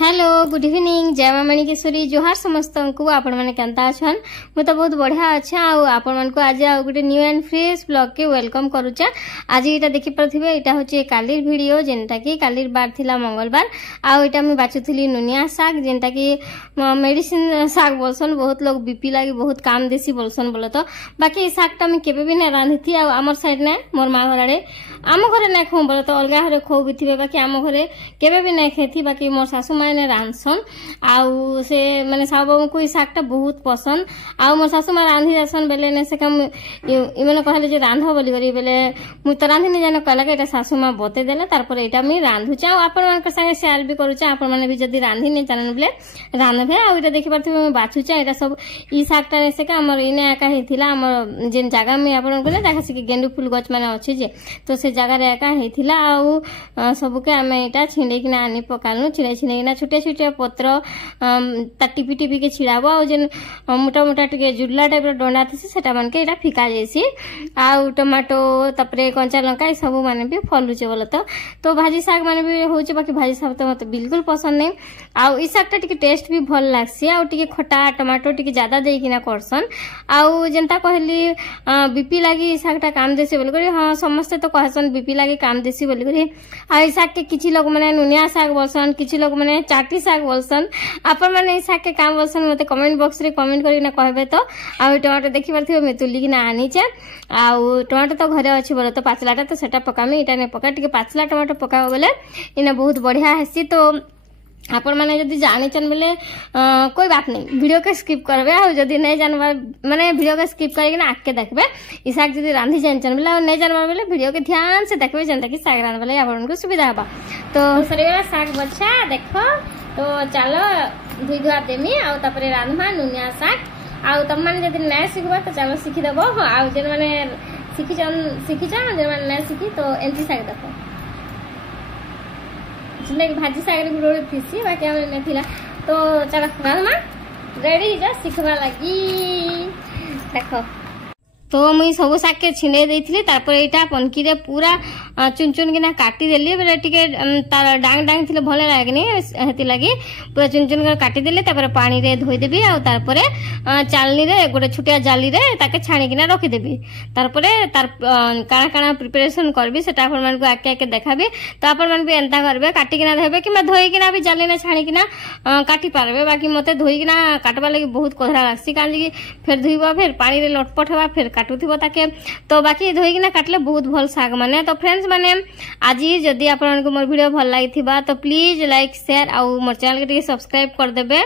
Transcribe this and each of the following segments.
Hello good evening जय मां मणिकेश्वरी जोहार समस्त को आपण माने केंता अछन मु तो बहुत बढ़िया अच्छा आ आपण मन को आज आ गुटे न्यू एंड फ्रेश ब्लॉग के वेलकम करूचा। आज एटा देखि परथिबे एटा होचे कालीर वीडियो जेनटा की कालीर बार थिला मंगलबार आ एटा मैं बाचुथली नुनिया साग जेनटा की मेडिसिन साग बोलसन बहुत लोग बीपी लागि बहुत काम देसी बोलसन बोले तो बाकी ई साग ता मैं केबे भी नै रांधिथि आ हमर साइड ने मोर मां घरडे आम घरे नै खौ बोले तो अलगा घरे खौ भी थिबे बाकी आम घरे केबे भी नै खेती बाकी मोर सासू माने रांधसन आउ से माने साहु बाबू को ई सागटा बहुत पसंद आउ मोर सासू मां रांधि जासन बेले ने से कम इमने कहले जे रांध बोली करी बेले मु त रांधि नै जाने कहला के एटा सासू मां बते देले तार पर एटा मी रांधुचा आपन मान के संगे शेयर भी करूचा आपन माने भी जदी रांधि नै जानन बेले रांधबे आउ एटा देखि परथिबे मैं बाछुचा एटा सब ई सागटा ने से का हमर इने आका हेथिला हमर जेन जागा में आपन कहले जाका से गेंडू फूल गछ माने अछि जे तो से जागा रे आका हेथिला आउ सब के हमें एटा छिंडे किना आनी पकालनु छिड़े छिड़े किना छोटे छोटे पत्र ता टिपी टिपी के छिड़ाबो आ जेन मोटा मोटा टिके जुडला टाइप रो डंडा थिसे सेटा मन के एटा फिका जेसी आउ टमाटो तपरे कंचा लंका ई सब माने भी फलुचे बोले तो भाजी साग माने भी होचे बाकी भाजी साग तो मते बिल्कुल पसंद नै आउ ई सागटा टिके टेस्ट भी भल लागसी आउ टिके खटा टमाटो टिके ज्यादा देई किना करसन आउ जेंता कहली बीपी लागि ई सागटा काम देसी बोले करी हां समस्त तो कहसन बीपी लागि काम देसी बोले करी आ ई साग के किछि लोग माने नुनिया साग बोलसन किछि लोग माने चाटी साग बोलसन आपन माने ई साग के काम बोलसन मते कमेंट बॉक्स रे कमेंट करी ना कहबे तो आ टमाटो देखि परथिबे मैं तुली किना आनी छे आउ टमाटो तो घरे अछि बोले तो पाचलाटा तो सेटा पकामी इटा ने पका टिके पाचला टमाटो पकाओ बोले इना बहुत बढ़िया हेसी तो आपण माने जदी जानि चन बेले कोई बात नहीं वीडियो के स्किप करबे आ जदी नै जानबा माने वीडियो के स्किप करी ना आके देखबे ई साग जदी रांधि जानि चन बेले नै जानबा बेले वीडियो के ध्यान से देखबे जनता की साग रांध बेले आपण को सुविधा होबा तो सरीवा साग बच्चा देखो तो चलो धुई धुआ देमी आ तापरे रांधमा नुनिया साग आ तम माने जदी नै सिखबा तो चलो सिखि देबो आ जेन माने सिखि जान जेन माने नै सिखि तो एंती साग देखो जिंदगी भाजी सागर भी रोड थी बाकी हमें नहीं थिला तो चलो राधमा रेडी जा सिखबा लगी देखो तो मुई सब साग के छिंडे देइथिली तापर एटा पनकी रे पूरा चुन चुन किना काटी देली बेले टिके तार डांग डांग थिले भले लागनी हेति लागि पूरा चुन चुन कर काटी देली तापर पानी रे धोई देबी आ तारपरे चालनी रे गोटे छुटिया जाली रे ताके छाणी किना रखि देबी तारपरे तार काना काना प्रिपरेशन करबी सेटा अपन मन को आके आके देखाबी तो अपन मन भी एंता करबे काटी किना देबे कि मैं धोई किना भी जाली ने छाणी किना काटी पारबे बाकी मते धोई किना काटबा लागि बहुत कोधरा लागसी कान कि फिर धुईबा फिर पानी रे लटपट हेबा फिर काटुथिबो ताके तो बाकी धोई किना काटले बहुत भल साग माने तो फ्रेंड्स माने आज जदि आपन को मोर वीडियो भल लागिथिबा तो प्लीज लाइक शेयर आ मोर चैनल के टिके सब्सक्राइब कर देबे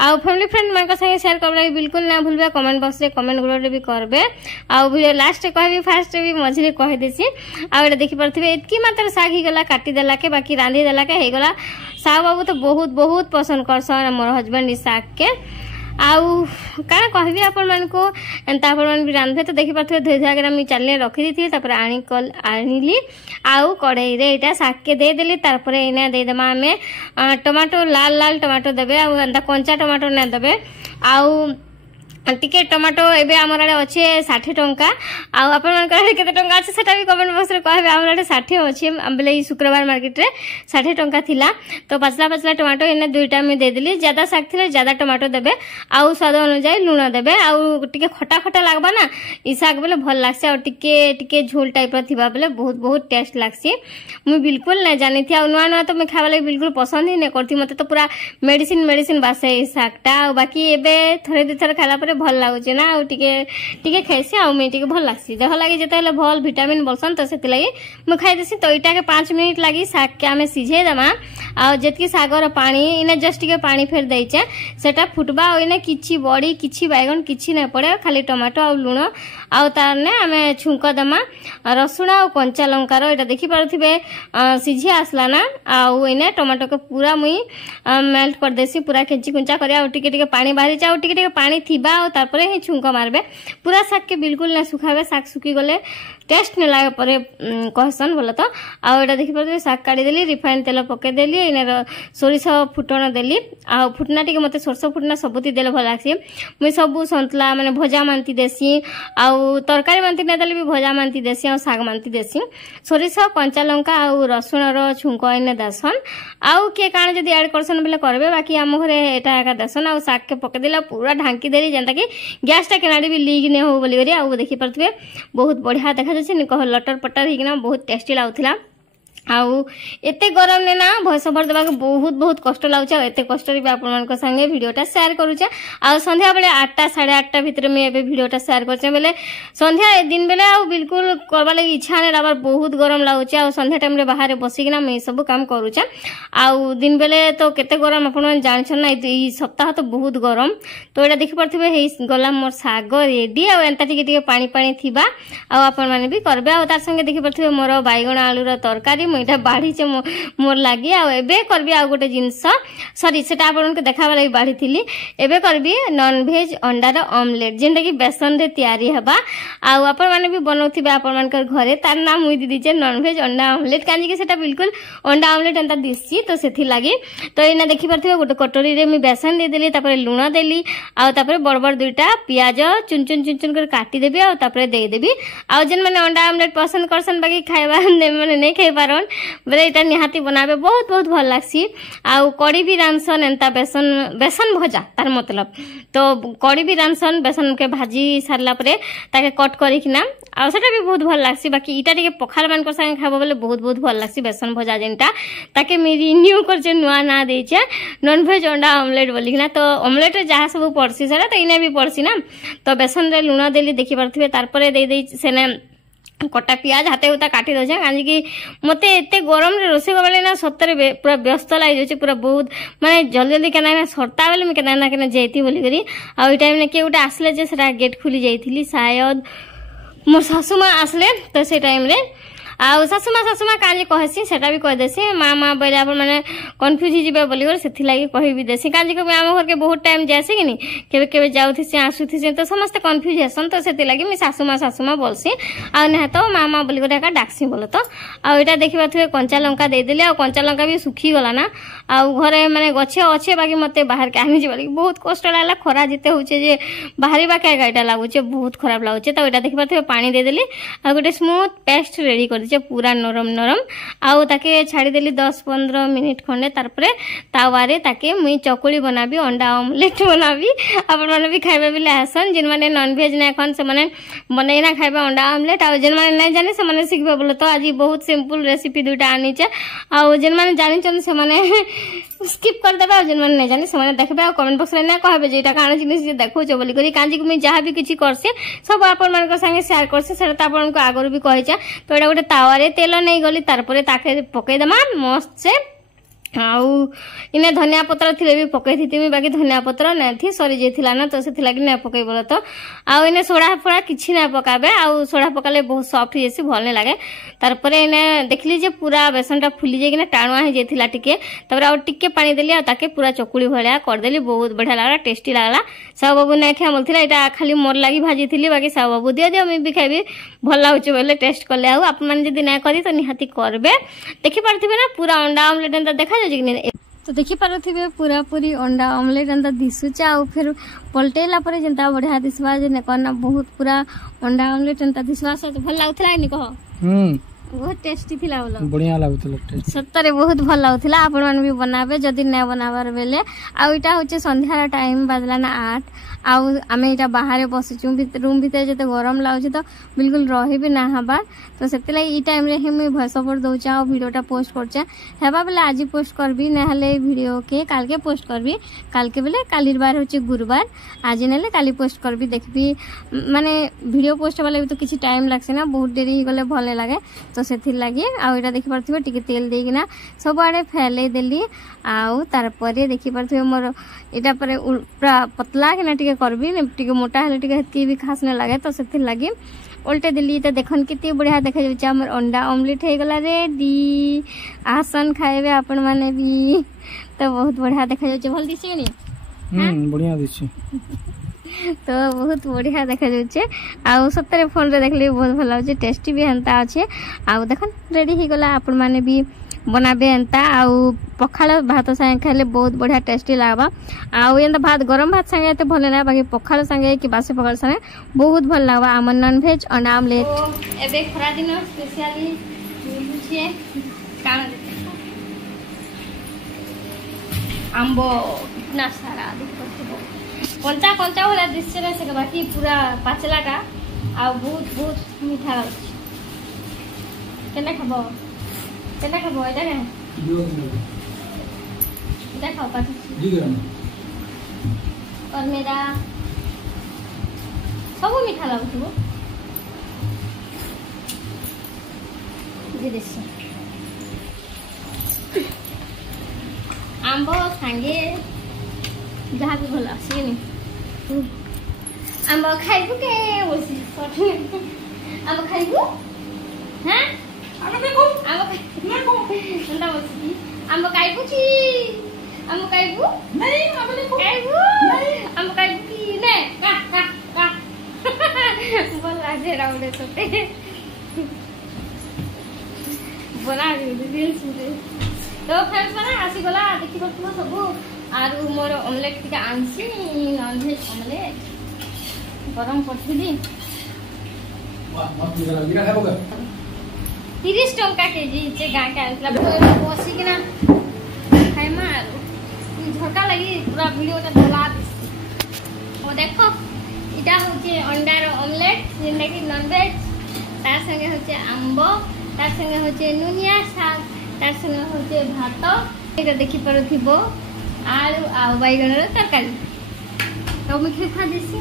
आ फैमिली फ्रेंड मन के संगे शेयर करबा बिल्कुल ना भूलबे कमेंट बॉक्स रे कमेंट गुलो भी करबे आ वीडियो लास्ट रे कहबी फास्ट रे भी मझिले कह देसी आ एटा देखि परथिबे इतकी मात्र साग ही गला काटी देला के बाकी रांधी देला के हे गला साग बाबू तो बहुत बहुत पसंद करसन मोर हस्बैंड ई साग के आउ काना कहबी अपन मन को एंता अपन मन भी रांधे तो देखि परथे धोई धाग रा मी चालने रखि दिथि तापर आनिली आउ कढ़ाई रे एटा साग के दे देली तापर एना दे दमा हमें टमाटो लाल लाल टमाटो देबे आ एंता कंचा टमाटो ना देबे आउ टिके टमाटो एबे हमर आडे अछि 60 टंका आ अपन मन करे केते टंका अछि सेटा भी कमेंट बॉक्स रे कहबे हमर आडे 60 अछि बेले ई शुक्रवार मार्केट रे 60 टंका थिला तो पचला पचला टमाटो एने दुईटा में दे देली ज्यादा साग थिले ज्यादा टमाटो देबे आ स्वाद अनुसार लूण देबे आ टिके खटा खटा लागबा ना ई साग बेले भल लागसे आ टिके टिके झोल टाइप रा थिबा बेले बहुत बहुत टेस्ट लागसी मु बिल्कुल नै जानि थी आ नुआ नुआ तो मैं खावा लागि बिल्कुल पसंद ही नै करथी मते तो पूरा मेडिसिन बासे ई सागटा बाकी एबे थोड़े दी थोड़े खाला पर भल लागुचे ना आ टिके टिके खाइसी आ मैं टिके भल लागसी देह लागि जेतेले भल विटामिन बोलसन तो सेति लागि म खाइ देसी तो इटा के 5 मिनिट लागि साग के हमें सिझे दमा आ जेतकी सागर पानी इने जस्ट के पानी फेर दैचे सेटा फुटबा आ इने किछि बड़ी किछि बैगन किछि नै पड़े खाली टमाटो आ लूण आ तारने हमें छुंक दमा रसुण आ कंचा लंका रो एटा देखि परथिबे सिझी आसला ना आ इने टमाटो के पूरा मुई मेल्ट कर देसी पूरा केंची कुंचा करे आ टिके टिके पानी बाहरी जा टिके टिके पानी थिबा आ तारपरे ही छुंक मारबे पूरा साग के बिल्कुल ना सुखाबे साग सुखी गले टेस्ट नहीं लगे पर कहसन बोल तो आटा देखिए शाग काढ़ीदेली रिफाइन तेल पकईदेली इन सोरिष फुटण देली आ फुटना टी मत सोरष फुटना सबुति देले भल लग्सी मुई सब सन्तुला माने भजा मांती देसी आउ तरकारी मांती ना देले भी भजा मांती देसी आ शाग मांती देसी सोरिष कंचा लंका आउ रसुण छुंक इन देसन आउ किए काण जदि ऐड करसन बेले करबे बाकी आम घरे एटा एका देसन आ शाग के पकईदेला पूरा ढांकी देली जेनता कि गैस टा केनाडी भी लीक नहीं हो बोली आ देखि पारथुबे बहुत बढ़िया देखा जाछि कह लटर पटर हिकना बहुत टेस्टी लाଗୁଥିଲା आउ एते गरम ने ना भॉइस ओवर देवा बहुत बहुत कष्ट लाଗୁଛି आ एते कष्ट रे आपण मान संगे वीडियोटा शेयर करूचे आ संध्या बेले 8टा 8:30 भीतर में एबे वीडियोटा शेयर करचे बेले संध्या दिन बेले आ बिल्कुल करबा लागि इच्छा ने राबर बहुत गरम लाଗୁଛି आ संध्या टाइम रे बाहर बसिकिना मैं सब काम करूचे आ दिन बेले तो केते गरम आपण जान छन ना ई सप्ताह तो बहुत गरम तो एटा देखि परथिबे हे गला मोर साग रेडी आ एंता टिके पानी पानी थिबा आ आपण माने भी करबे आ तार संगे देखि परथिबे मोर बैगण आलूर तरकारी मुइटा बाढ़ी मोर लगी आबे करबी आ गोटे जिनस सॉरी सेटा आपन के देखाबा लागि बाढ़ी थिली एबे करबी नॉन वेज अंडार ऑमलेट जेंटा कि बेसन रे तयारी हबा आ आपन माने भी बनौथिबे आपन मानकर घरे तार नाम मुई दीदी जे नॉन वेज अंडा ऑमलेट कांजी के सेटा बिल्कुल अंडा ऑमलेट एंता दिससी तो सेथि लागि तो इना देखि परथिबे गोटे कटोरी रे मी बेसन दे देली तापर लूण देली आ तापर बड़ बड़ दुईटा प्याज चुन चुन कर काटी देबी आ तापर दे देबी आ जेन माने अंडा ऑमलेट पसंद करसन बाकी खाइबा माने नहीं खाइ पारन बोले इटा निहाती बनाबे बहुत बहुत भल लागसी आ कड़ी भी रांसन एंता बेसन भजा तार मतलब तो कड़ी भी रांसन बेसन के भाजी सारला परे ताके कट करिकिना आ सेटा भी बहुत भल लागसी बाकी इटा टिके पखाल मान को संग खाबो बोले बहुत बहुत भल लागसी बेसन भजा जेनटा ताके मी रिन्यू करचे नुआ ना देचे नॉन वेज अंडा ऑमलेट बोलिकिना तो ऑमलेट रे जहा सब पड़सी सेटा तो इने भी पड़सी ना तो बेसन रे लूण देली देखि परथिबे तार परे दे सेने कटा प्याज हाथे उता काटी दे काजी कि मते एते गरम रे रोसे बेले ना सत्तरे पूरा व्यस्त लाई जाउची पूरा बहुत माने जल्दी जल्दी केना ना सरता बेले मैं केना केना जेती बोली करी आ ओइ टाइम ने के उटा आसले जे सेटा गेट खुली जाइथिली शायद मोर सासुमा आसले तो से टाइम रे आ सासुमा काजी कहसी सेटा भी कह देसी माँ बेले आप माने कन्फ्यूज ही जिबे बोली कर सेथि लागि कहि भी देसी काजी को आम घर के बहुत टाइम जासी कि नहीं केबे केबे जाउथिसी आसुथिसी तो समस्त कन्फ्यूज हेसन तो सेथि लागि मी सासुमा बोलसी आ ने तो माँ बोली कर का डाक्सी बोल तो आ एटा देखिबा थुए कंचा लंका दे देले आ कंचा लंका भी सुखी गला ना आ घरे माने गछे अच्छे बाकी मते बाहर के आनी जिबा बहुत कष्ट लागला खरा जिते होचे जे बाहरी बा के गाइटा लागुचे बहुत खराब लागुचे तो एटा देखिबा थुए पानी दे देली आ गोटे स्मूथ पेस्ट रेडी कर पूरा नरम नरम आउ ताके छाड़ी देली 10-15 मिनिट खंडे तारपरे तावारे ताके मुई चकुली बनाबी अंडा ऑमलेट बनाबी आपण माने भी खाइबे बिले आसन जिन माने नॉन वेज ना खन से माने बनैना खाइबे अंडा ऑमलेट आ जिन माने नै जाने से माने सिखबे बोले तो आज बहुत सिंपल रेसिपी दुटा आनी छे आ जिन माने जानि छन से माने स्किप कर देबे आ जिन माने नै जाने से माने देखबे आ कमेंट बॉक्स रे ना कहबे जेटा काण जिनिस जे देखो छ बोली करी कांजी को मैं जहां भी किछि करसे सब आपण मान को संगे शेयर करसे सेटा आपण को आगर भी कहि छ तो एटा गोटे तावारे तेल नहीं गली तारपरे ताके पकई दमा मस्त से आउ इने धनिया पत्र थिले भी पकई थी बाकी धनिया पत्र नै थी सरी जेथिला ना तो सेथि लागि नै पकई बोल तो आउ इने सोडा फोडा किछि नै पकाबे आउ सोडा पकाले बहुत सॉफ्ट जेसी भल नै लागे तारपरे इने देखली जे पूरा बेसनटा फुली जे कि ना टाणुआ हे जेथिला टिके तापर आउ टिके पानी देली आ ताके पूरा चकुली भलिया कर देली बहुत बढ़िया लागला टेस्टी लागला साव बाबू नै खा बोलथिला एटा खाली मोर लागि भाजी थिली बाकी साव बाबू दे दे मैं भी खाइबी भल लागुचे बोले टेस्ट करले आउ आप मन जदी नै करी तो निहाती करबे देखि पारथिबे ना पूरा अंडा ऑमलेट एंता देखा तो देखि पारथिबे पूरा पूरी अंडा ऑमलेट एंता दिसुचा आ फिर पलटेला परे जेंता बढ़िया दिसवा जे ने करना बहुत पूरा अंडा ऑमलेट एंता दिसवा से भल लागथला नि कह बहुत टेस्टी थिला बोलो बढ़िया लागुतला टेस्ट सत्तरे बहुत भल लागुतला आपण मन भी बनाबे जदी नै बनाबार बेले आ इटा होचे संध्यार टाइम बाजला ना 8 आउ आमे इटा बाहर बसिचु रूम भीतर जते गरम लागुचे तो बिल्कुल रही भी ना हबार तो सेते लाई ई टाइम रे हम वॉइस ओवर दोचा आ वीडियोटा पोस्ट करचा हेबा बेले आज पोस्ट करबी ना हले वीडियो के काल के पोस्ट करबी काल के बेले कालीर बार होचे गुरुवार आज नेले काली पोस्ट करबी देखबी माने वीडियो पोस्ट वाला भी तो किछि टाइम लागसे ना बहुत देरी ही गले भले लागे तो सेथि लागि आ एटा देखि परथिबे टिके तेल देई किना सब आडे फैले देली आउ तार परे देखि परथिबे मोर एटा परे पूरा पतला किना टिके करबी टिके मोटा हले टिके हेतकी भी खास न लागे तो सेथि लागि उल्टे दिल्ली तो देखन कितनी बढ़िया देखा जाउछ हमर अंडा ऑमलेट हे गला रेडी आसन खाइबे आपण माने भी तो बहुत बढ़िया देखा जाउछ भल दिसे नी बढ़िया दिसे तो बहुत बढ़िया देखा जाऊे आउ सतरे फोन रे देखले बहुत भल लागे टेस्टी भी हेन्ता अच्छे आउ देखन रेडी हो गला आपण माने भी बनाबे एंता आउ पखाल भात संगे खाइले बहुत बढ़िया टेस्टी लागबा आउ एंता भात गरम भात संगे तो भले ना बाकी पखाल संगे कि बासी पखाल संगे बहुत भल लागबा आम नॉन वेज अंडा आमलेट एबे खरा दिन स्पेशली बुझिए काना आंबो इतना सारा देखो कंचा कंचा वाला दृश्य रहे से बाकी पूरा पाचलाटा आ बहुत बहुत मीठा लागे केना खाबो एटा ने देखो पाची और मेरा सब मीठा लागो ये दृश्य आंब सांगे जहाँ भी भल आसी आंब खाइबू के आंब खाइबू हाँ आंब खाइबू की आंब खाइबू नहीं खाइबू आंब खाइबू की ने का का का बोल आजे राउडे सोते बना दिल सुते तो फ्रेंड्स माने आसी गला देखि बतलो सब आरु मोर ऑमलेट टिका आनसी नॉन वेज ऑमलेट गरम करथिली वाह मत निकला खाबो का 30 टका केजी जे गां के आनला बसी कि ना खाइ मार झटका लगी पूरा वीडियो ता भला दिस ओ देखो इटा होचे अंडा रो ऑमलेट जेना कि नॉन वेज तार संगे होचे आंबो तार संगे होचे नुनिया साग तार संगे होचे भात एटा देखि परुथिबो आलू आ बैगन रो तरकारी तो मुखे खा देसी